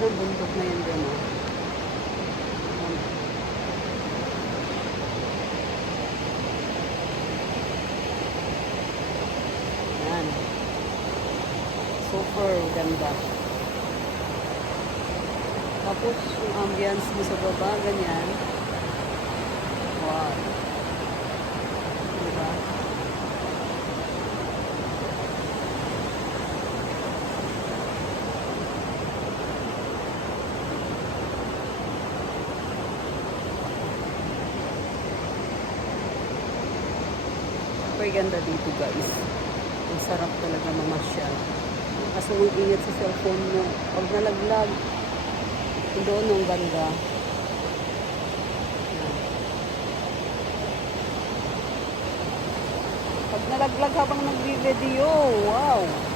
ng bundok na yun dyan, oh. Yan. Super ganda. Tapos yung ambience mo sa baba, ganyan. Wow. Diba? Super ganda dito, guys. Ang sarap talaga mamasyal. Kaso mag-ingat sa cellphone mo. Pag nalaglag, doon ang ganda. Pag nalaglag habang nagbi-video, wow!